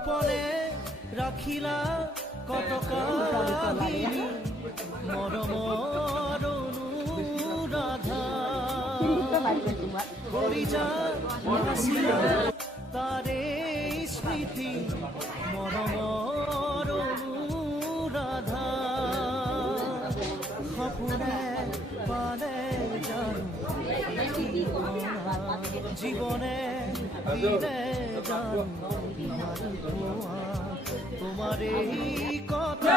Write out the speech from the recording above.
গোপনে রাখিলা কত কাহিনী মরমর অনুরাধা করিজা হাসিলা তারে স্মৃতি মরমর অনুরাধা সপোনে পালে জানো জীবনে দিলে জানো তোমার এই কথা